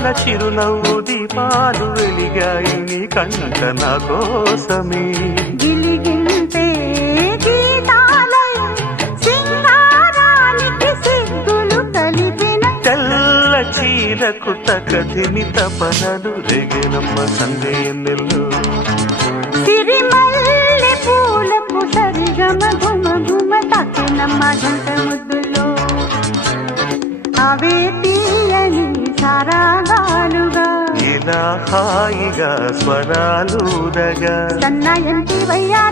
అందాల చిరునవ్వు దీపాలు వెలిగాయి నీ కంట నా కోసమే గిలిగింతే గీతాలయం సింగారానికి సిగ్గులు కలిపిన తెల్ల చీరకు తకధిమి తపనలు రేగెనమ్మ సందేన్నెల్లు సిరిమల్లె పూలకు సరిగమ గుమ గుమ తక్కినమ్మ జంట ముద్దులో అవే తీయని సరాగాలుగా ఇలా హాయిగా స్వరాలుదగా సన్నాయంటి వయ్యారం